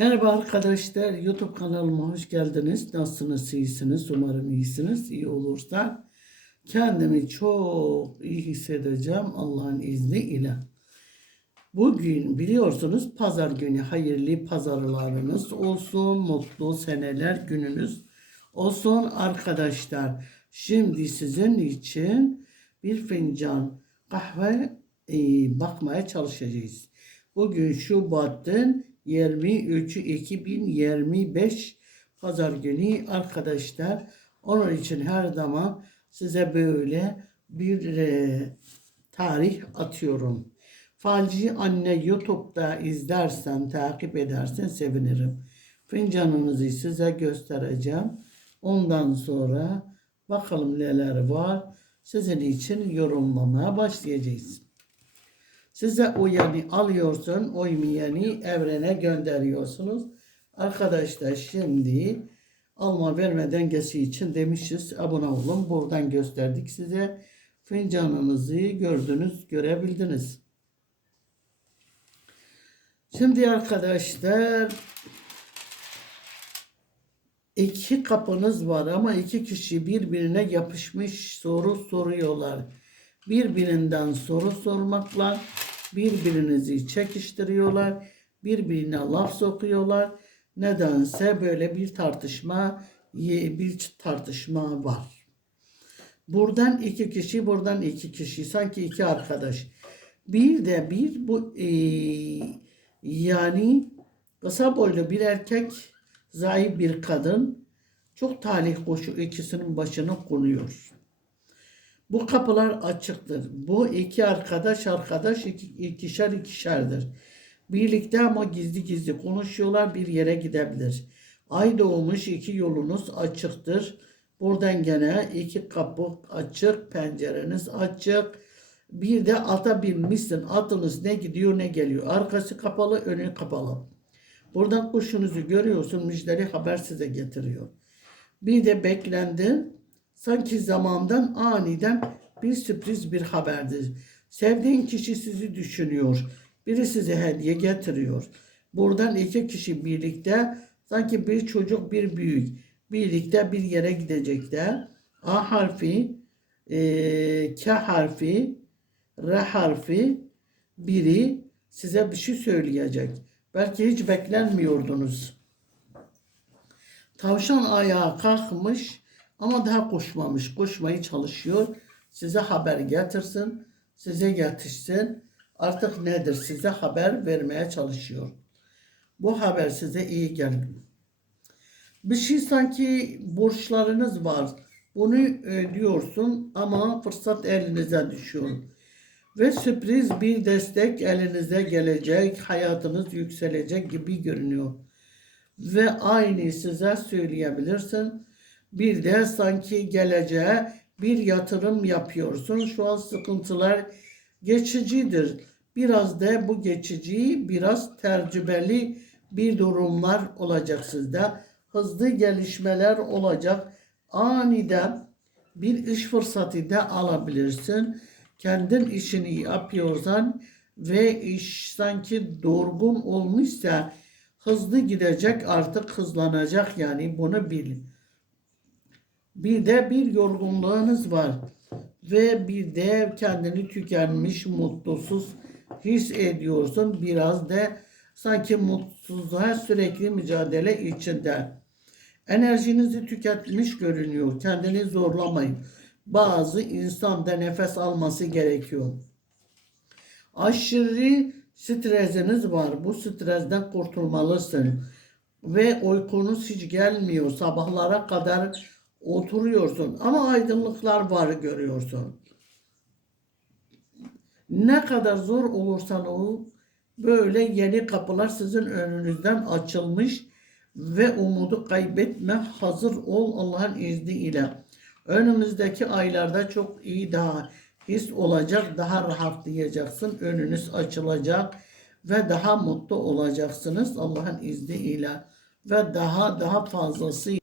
Merhaba arkadaşlar, YouTube kanalıma hoş geldiniz. Nasılsınız, iyisiniz? Umarım iyisiniz. İyi olursa kendimi çok iyi hissedeceğim Allah'ın izniyle. Bugün biliyorsunuz pazar günü hayırlı pazarlarınız olsun, mutlu seneler gününüz olsun arkadaşlar. Şimdi sizin için bir fincan kahve e, bakmaya çalışacağız. Bugün Şubat'ın 23 2025 pazar günü arkadaşlar. Onun için her zaman size böyle bir e, tarih atıyorum. Falci Anne YouTube'da izlersen, takip edersen sevinirim. Fincanınızı size göstereceğim. Ondan sonra bakalım neler var. Sizin için yorumlamaya başlayacağız. Size uyanı alıyorsun, uymayanı evrene gönderiyorsunuz. Arkadaşlar şimdi alma verme dengesi için demişiz. Abone olun. Buradan gösterdik size. Fincanınızı gördünüz, görebildiniz. Şimdi arkadaşlar iki kapınız var ama iki kişi birbirine yapışmış soru soruyorlar. Birbirinden soru sormakla birbirinizi çekiştiriyorlar. Birbirine laf sokuyorlar. Nedense böyle bir tartışma bir tartışma var. Buradan iki kişi, buradan iki kişi. Sanki iki arkadaş. Bir de bir bu e, yani kısa boylu bir erkek, zayıf bir kadın çok talih koşu ikisinin başına konuyor. Bu kapılar açıktır. Bu iki arkadaş arkadaş iki, ikişer ikişerdir. Birlikte ama gizli gizli konuşuyorlar bir yere gidebilir. Ay doğmuş iki yolunuz açıktır. Buradan gene iki kapı açık, pencereniz açık. Bir de ata binmişsin. Atınız ne gidiyor ne geliyor. Arkası kapalı, önü kapalı. Buradan kuşunuzu görüyorsun. Müjdeli haber size getiriyor. Bir de beklendin. Sanki zamandan aniden bir sürpriz bir haberdir. Sevdiğin kişi sizi düşünüyor. Biri size hediye getiriyor. Buradan iki kişi birlikte sanki bir çocuk bir büyük birlikte bir yere gidecekler. A harfi, e, K harfi, R harfi biri size bir şey söyleyecek. Belki hiç beklenmiyordunuz. Tavşan ayağa kalkmış ama daha koşmamış. Koşmayı çalışıyor. Size haber getirsin. Size yetişsin. Artık nedir? Size haber vermeye çalışıyor. Bu haber size iyi gelir. Bir şey sanki borçlarınız var. Bunu ödüyorsun ama fırsat elinize düşüyor. Ve sürpriz bir destek elinize gelecek, hayatınız yükselecek gibi görünüyor. Ve aynı size söyleyebilirsin. Bir de sanki geleceğe bir yatırım yapıyorsun. Şu an sıkıntılar geçicidir. Biraz da bu geçici, biraz tecrübeli bir durumlar olacak sizde. Hızlı gelişmeler olacak. Aniden bir iş fırsatı da alabilirsin. Kendin işini yapıyorsan ve iş sanki durgun olmuşsa hızlı gidecek artık hızlanacak yani bunu bilin. Bir de bir yorgunluğunuz var. Ve bir de kendini tükenmiş, mutsuz his ediyorsun. Biraz da sanki mutsuzluğa sürekli mücadele içinde. Enerjinizi tüketmiş görünüyor. Kendini zorlamayın. Bazı insanda nefes alması gerekiyor. Aşırı stresiniz var. Bu stresten kurtulmalısın. Ve uykunuz hiç gelmiyor. Sabahlara kadar oturuyorsun ama aydınlıklar var görüyorsun. Ne kadar zor olursan ol böyle yeni kapılar sizin önünüzden açılmış ve umudu kaybetme hazır ol Allah'ın izniyle. Önümüzdeki aylarda çok iyi daha his olacak, daha rahatlayacaksın, önünüz açılacak ve daha mutlu olacaksınız Allah'ın izniyle ve daha daha fazlası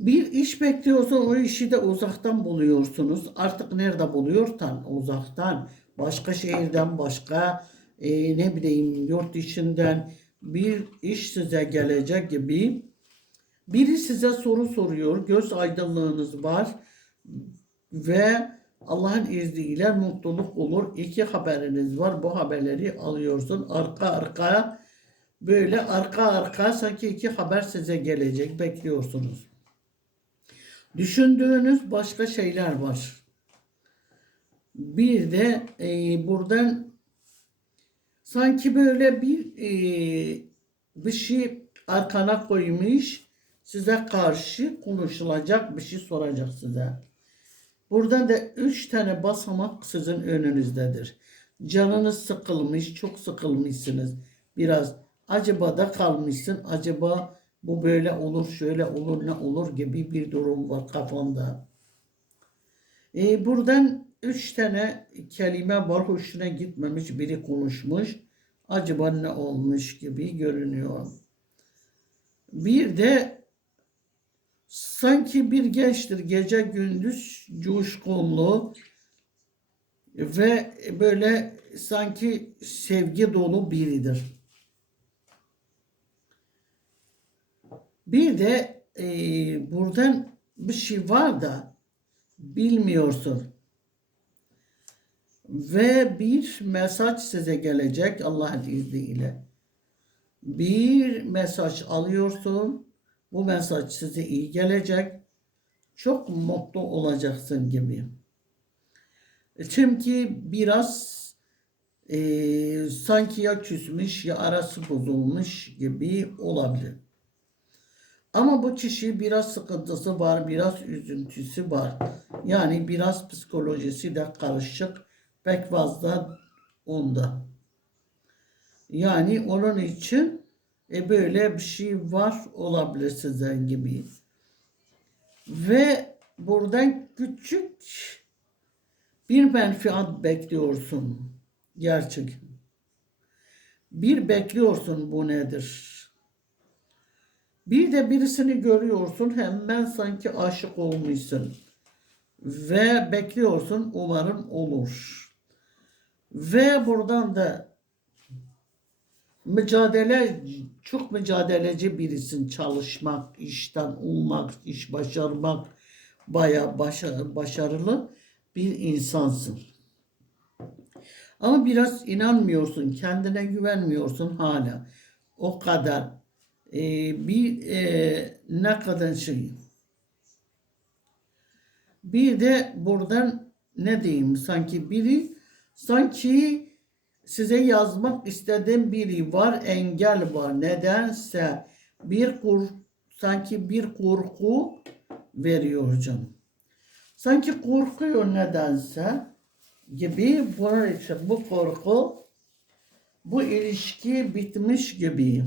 bir iş bekliyorsan o işi de uzaktan buluyorsunuz. Artık nerede buluyorsan uzaktan, başka şehirden, başka e, ne bileyim yurt dışından bir iş size gelecek gibi. Biri size soru soruyor, göz aydınlığınız var ve Allah'ın izniyle mutluluk olur. İki haberiniz var. Bu haberleri alıyorsun. Arka arkaya böyle arka arka sanki iki haber size gelecek. Bekliyorsunuz. Düşündüğünüz başka şeyler var. Bir de e, buradan sanki böyle bir e, bir şey arkana koymuş size karşı konuşulacak bir şey soracak size. Buradan da üç tane basamak sizin önünüzdedir. Canınız sıkılmış, çok sıkılmışsınız. Biraz acaba da kalmışsın. Acaba bu böyle olur, şöyle olur, ne olur gibi bir durum var kafanda. E, buradan üç tane kelime var. Hoşuna gitmemiş. Biri konuşmuş. Acaba ne olmuş gibi görünüyor. Bir de sanki bir gençtir gece gündüz coşkunlu ve böyle sanki sevgi dolu biridir. Bir de e, buradan bir şey var da bilmiyorsun. Ve bir mesaj size gelecek Allah'ın izniyle. Bir mesaj alıyorsun. Bu mesaj size iyi gelecek. Çok mutlu olacaksın gibi. Çünkü biraz e, sanki ya küsmüş ya arası bozulmuş gibi olabilir. Ama bu kişi biraz sıkıntısı var, biraz üzüntüsü var. Yani biraz psikolojisi de karışık, pek fazla onda. Yani onun için e, böyle bir şey var olabilir sizden gibi. Ve buradan küçük bir menfaat bekliyorsun. Gerçek. Bir bekliyorsun bu nedir? Bir de birisini görüyorsun hemen sanki aşık olmuşsun. Ve bekliyorsun umarım olur. Ve buradan da mücadele çok mücadeleci birisin. Çalışmak, işten olmak, iş başarmak bayağı başa- başarılı bir insansın. Ama biraz inanmıyorsun, kendine güvenmiyorsun hala. O kadar bir e, ne kadar şey. Bir de buradan ne diyeyim sanki biri sanki size yazmak istediğim biri var engel var nedense bir kur sanki bir korku veriyor canım. Sanki korkuyor nedense gibi bunun için bu korku bu ilişki bitmiş gibi.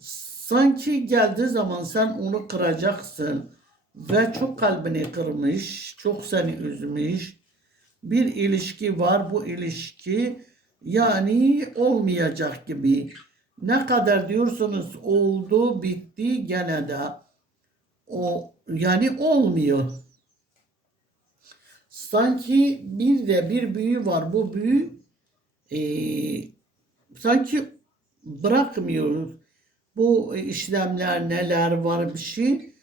Sanki geldiği zaman sen onu kıracaksın ve çok kalbini kırmış, çok seni üzmüş. Bir ilişki var bu ilişki yani olmayacak gibi. Ne kadar diyorsunuz oldu bitti gene de o yani olmuyor. Sanki bir de bir büyü var. Bu büyü eee, sanki bırakmıyor. Bu işlemler neler var bir şey.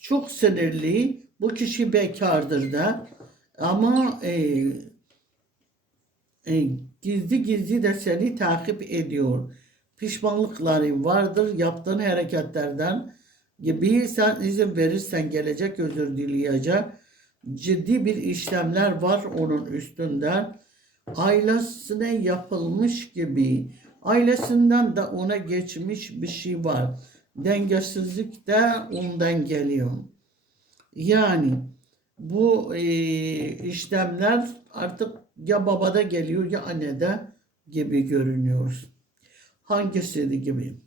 Çok sinirli. Bu kişi bekardır da. Ama eee, e, gizli gizli de seni takip ediyor. Pişmanlıkları vardır yaptığın hareketlerden gibi sen izin verirsen gelecek özür dileyecek. Ciddi bir işlemler var onun üstünden. Ailesine yapılmış gibi. Ailesinden de ona geçmiş bir şey var. Dengesizlik de ondan geliyor. Yani bu e, işlemler artık ya babada geliyor ya annede gibi görünüyor. Hangisi gibi?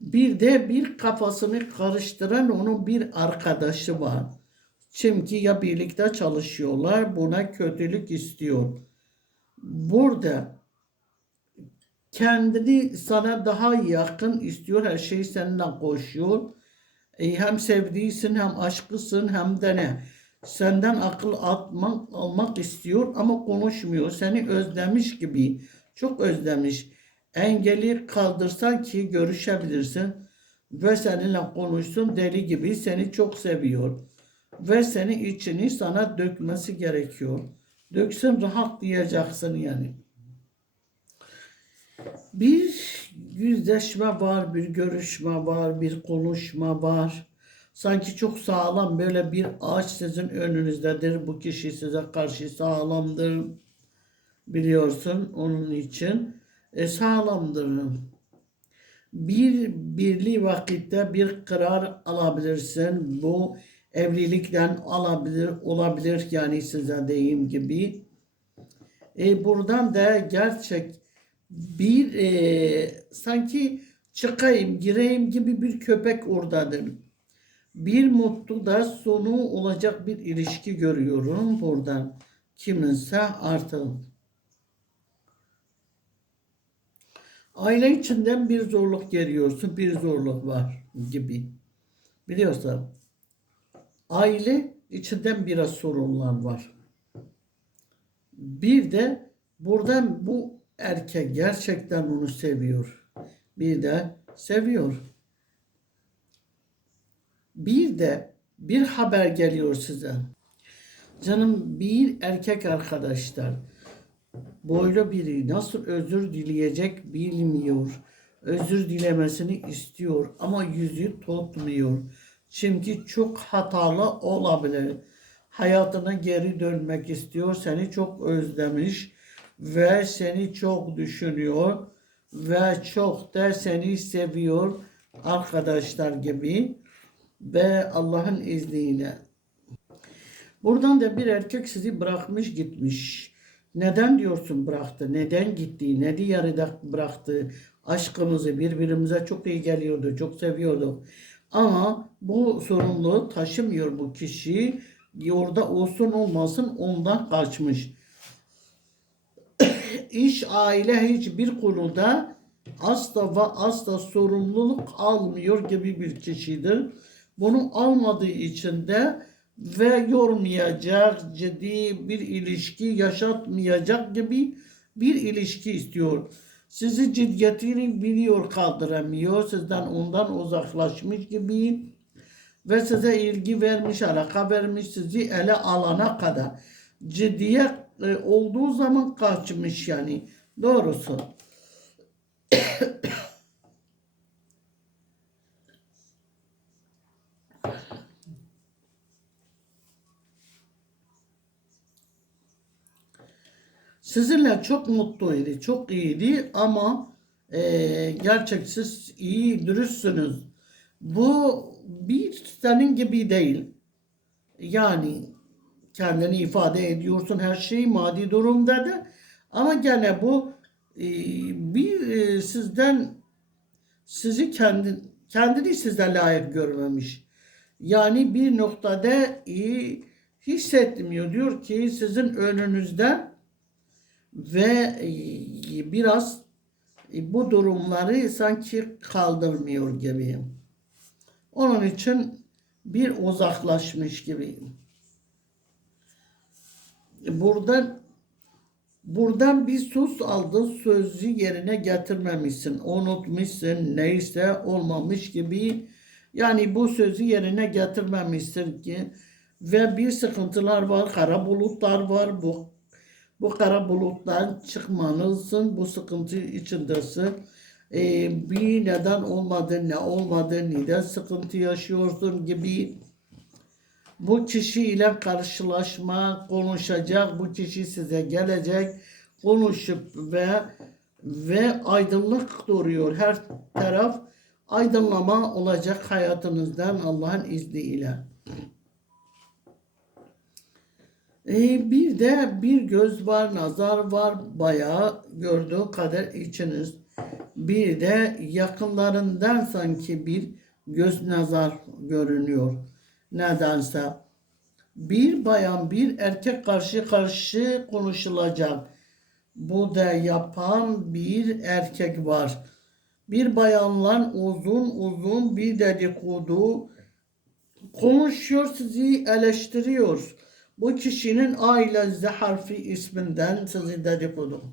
Bir de bir kafasını karıştıran onun bir arkadaşı var. Çünkü ya birlikte çalışıyorlar buna kötülük istiyor. Burada kendini sana daha yakın istiyor. Her şey seninle koşuyor. E, hem sevdiğisin hem aşkısın hem de ne? Senden akıl atmak, almak istiyor ama konuşmuyor. Seni özlemiş gibi. Çok özlemiş. Engeli kaldırsan ki görüşebilirsin ve seninle konuşsun deli gibi seni çok seviyor ve seni içini sana dökmesi gerekiyor. Döksün rahat diyeceksin yani. Bir yüzleşme var, bir görüşme var, bir konuşma var. Sanki çok sağlam böyle bir ağaç sizin önünüzdedir. Bu kişi size karşı sağlamdır. Biliyorsun onun için e, sağlamdır. Bir birli vakitte bir karar alabilirsin. Bu evlilikten alabilir olabilir yani size deyim gibi. E, buradan da gerçek bir e, sanki çıkayım gireyim gibi bir köpek oradadır. Bir mutlu da sonu olacak bir ilişki görüyorum buradan. Kiminse artık. Aile içinden bir zorluk geliyorsun, bir zorluk var gibi. Biliyorsan aile içinden biraz sorunlar var. Bir de buradan bu erkek gerçekten onu seviyor. Bir de seviyor. Bir de bir haber geliyor size. Canım bir erkek arkadaşlar boylu biri nasıl özür dileyecek bilmiyor. Özür dilemesini istiyor ama yüzü tutmuyor. Çünkü çok hatalı olabilir. Hayatına geri dönmek istiyor. Seni çok özlemiş ve seni çok düşünüyor ve çok da seni seviyor arkadaşlar gibi ve Allah'ın izniyle. Buradan da bir erkek sizi bırakmış gitmiş. Neden diyorsun bıraktı? Neden gitti? Neden yarıda bıraktı? Aşkımızı birbirimize çok iyi geliyordu, çok seviyorduk. Ama bu sorumluluğu taşımıyor bu kişi. Orada olsun olmasın ondan kaçmış. İş, aile hiçbir konuda asla ve asla sorumluluk almıyor gibi bir kişidir. Bunu almadığı için de ve yormayacak, ciddi bir ilişki yaşatmayacak gibi bir ilişki istiyor. Sizi ciddiyetini biliyor kaldıramıyor. Sizden ondan uzaklaşmış gibi ve size ilgi vermiş, alaka vermiş sizi ele alana kadar. Ciddiyet e, olduğu zaman kaçmış yani. Doğrusu. Sizinle çok mutluydu, çok iyiydi ama e, gerçek siz iyi, dürüstsünüz. Bu bir senin gibi değil. Yani kendini ifade ediyorsun her şeyi maddi durumda da ama gene bu e, bir e, sizden sizi kendi kendini sizden layık görmemiş. Yani bir noktada iyi hissetmiyor. Diyor ki sizin önünüzden ve e, biraz e, bu durumları sanki kaldırmıyor gibi. Onun için bir uzaklaşmış gibi. Buradan buradan bir sus aldın sözü yerine getirmemişsin. Unutmuşsun neyse olmamış gibi. Yani bu sözü yerine getirmemişsin ki ve bir sıkıntılar var, kara bulutlar var. Bu bu kara buluttan çıkmanızın bu sıkıntı içindesin. Ee, bir neden olmadı, ne olmadı, neden sıkıntı yaşıyorsun gibi bu kişiyle karşılaşma, konuşacak, bu kişi size gelecek, konuşup ve ve aydınlık doğuruyor. Her taraf aydınlama olacak hayatınızdan Allah'ın izniyle. Ee, bir de bir göz var, nazar var, bayağı gördüğü kadar içiniz. Bir de yakınlarından sanki bir göz nazar görünüyor. Nedense bir bayan bir erkek karşı karşı konuşulacak. Bu da yapan bir erkek var. Bir bayanla uzun uzun bir dedikodu konuşuyor sizi eleştiriyor. Bu kişinin aile Z harfi isminden sizi dedikodu.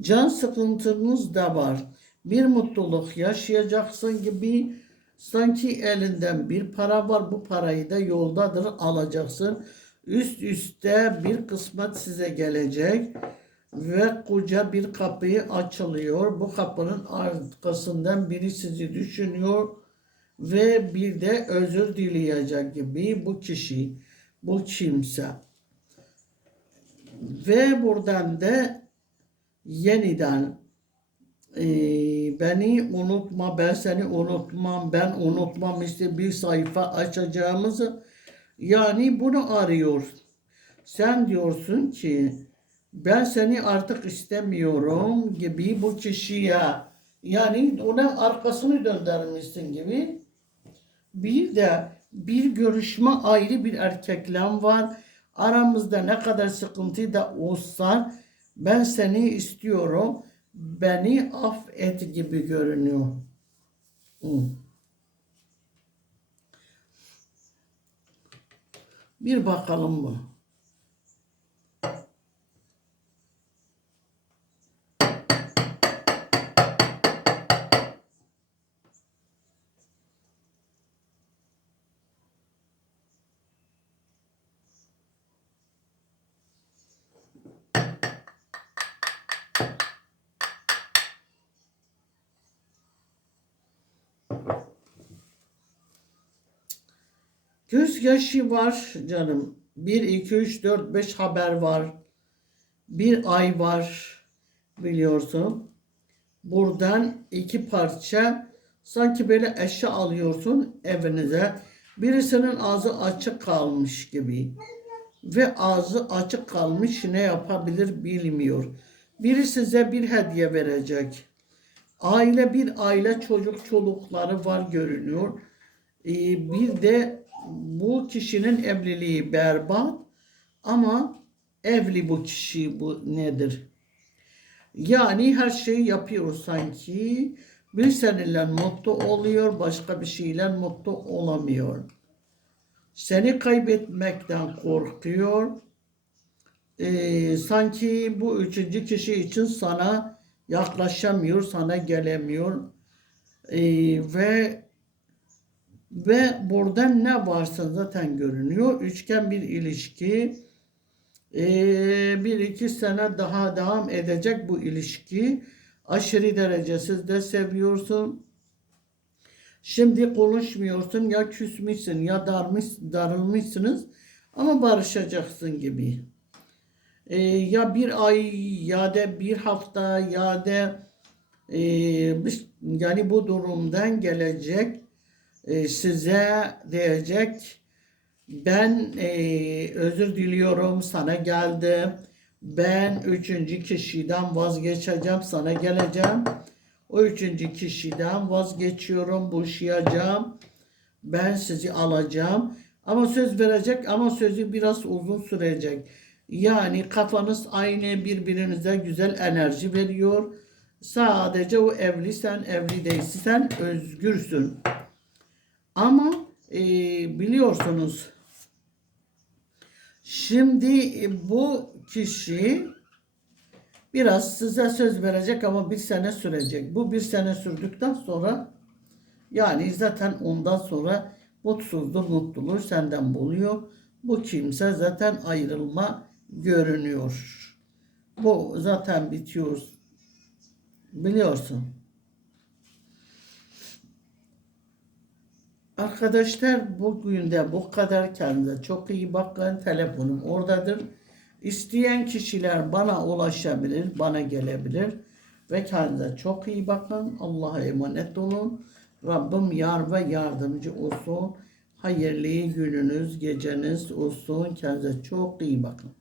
Can sıkıntınız da var. Bir mutluluk yaşayacaksın gibi sanki elinden bir para var. Bu parayı da yoldadır alacaksın. Üst üste bir kısmet size gelecek ve koca bir kapıyı açılıyor. Bu kapının arkasından biri sizi düşünüyor ve bir de özür dileyecek gibi bu kişi, bu kimse. Ve buradan da yeniden e, beni unutma, ben seni unutmam, ben unutmam işte bir sayfa açacağımızı yani bunu arıyor. Sen diyorsun ki ben seni artık istemiyorum gibi bu kişiye yani ona arkasını döndürmüşsün gibi bir de bir görüşme ayrı bir erkeklem var. Aramızda ne kadar sıkıntı da olsa ben seni istiyorum. Beni affet gibi görünüyor. Hı. Bir bakalım mı? Gözyaşı var canım. 1, 2, 3, 4, 5 haber var. Bir ay var biliyorsun. Buradan iki parça sanki böyle eşya alıyorsun evinize. Birisinin ağzı açık kalmış gibi. Ve ağzı açık kalmış ne yapabilir bilmiyor. Biri size bir hediye verecek. Aile bir aile çocuk çolukları var görünüyor. Ee, bir de bu kişinin evliliği berbat ama evli bu kişi bu nedir? Yani her şeyi yapıyor sanki. Bir seninle mutlu oluyor, başka bir şeyle mutlu olamıyor. Seni kaybetmekten korkuyor. Ee, sanki bu üçüncü kişi için sana yaklaşamıyor, sana gelemiyor. Ee, ve ve burada ne varsa zaten görünüyor. Üçgen bir ilişki. Ee, bir iki sene daha devam edecek bu ilişki. Aşırı derece de seviyorsun. Şimdi konuşmuyorsun ya küsmüşsün ya darmış, darılmışsınız ama barışacaksın gibi. Ee, ya bir ay ya da bir hafta ya da e, yani bu durumdan gelecek e, size diyecek ben e, özür diliyorum sana geldi. Ben üçüncü kişiden vazgeçeceğim sana geleceğim. O üçüncü kişiden vazgeçiyorum boşayacağım. Ben sizi alacağım. Ama söz verecek ama sözü biraz uzun sürecek. Yani kafanız aynı birbirinize güzel enerji veriyor. Sadece o evli sen evli değilsin sen özgürsün. Ama e, biliyorsunuz şimdi e, bu kişi biraz size söz verecek ama bir sene sürecek. Bu bir sene sürdükten sonra yani zaten ondan sonra mutsuzdur, mutluluğu senden buluyor. Bu kimse zaten ayrılma görünüyor. Bu zaten bitiyor. Biliyorsun. Arkadaşlar bugün de bu kadar kendinize çok iyi bakın. Telefonum oradadır. İsteyen kişiler bana ulaşabilir, bana gelebilir. Ve kendinize çok iyi bakın. Allah'a emanet olun. Rabbim yar ve yardımcı olsun. Hayırlı gününüz, geceniz olsun. Kendinize çok iyi bakın.